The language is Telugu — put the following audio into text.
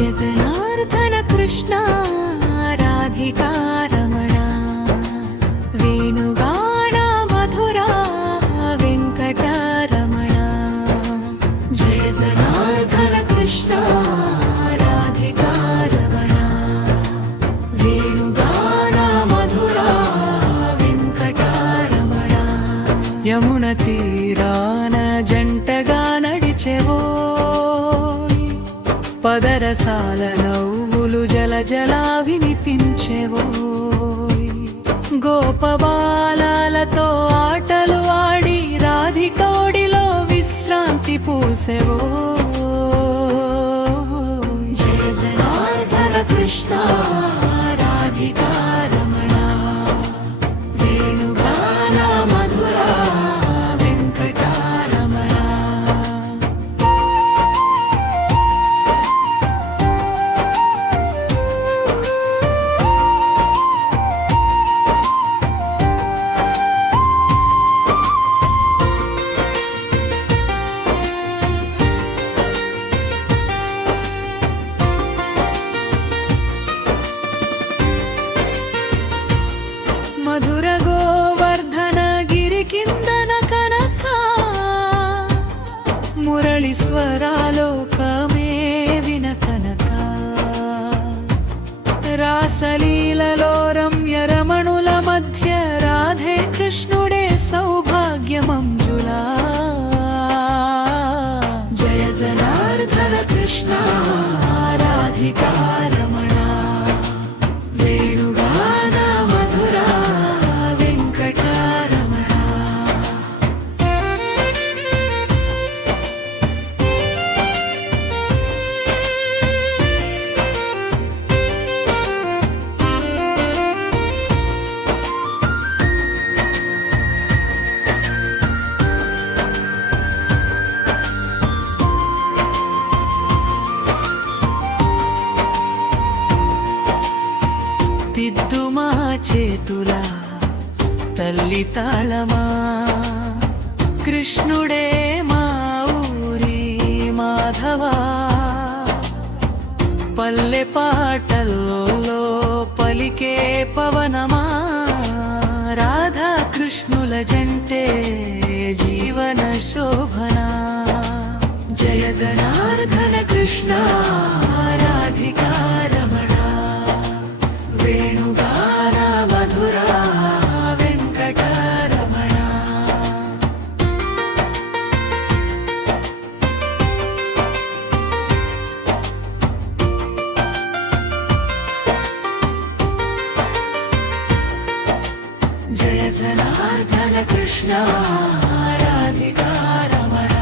జయ జనార్దన కృష్ణ రాధికా రమణ వేణుగాన మధురా వెంకటరమణ జయ జనార్దన కృష్ణ రాధికా రమణ వేణుగాన మధురా వెంకటరమణ యమున తీరాన జంటగా నడిచెవో పదరసాల నవ్వులు జల జలా వినిపించెవో గోపబాలతో ఆటలు ఆడి రాధికోడిలో విశ్రాంతి పూసెవో జయ జనార్దన కృష్ణ రాధికా రమణ వేణుగాన మధురా వెంకటరమణ మధుర గోవర్ధన గిరి కిందన కనక మురళి స్వరాలోకమే విన కనక రాసలీలలో రమ్య రమణుల మధ్య రాధే కృష్ణుడే సౌభాగ్యమంజులా జయ జనార్దన కృష్ణ రాధికా రమణ వేణుగాన మధురా వెంకటరమణ దిద్దుమా చేతుల తల్లి తాళమా కృష్ణుడే మా ఊరి మాధవా పల్లె పాటల్లో పలికే పవనమా రాధా కృష్ణుల జంటే జీవన శోభనా జయ జనార్దన కృష్ణ రాధికా రమణ వేణుగాన మధురా వెంకటరమణ జయ జనార్దన కృష్ణ రాధికా రమణ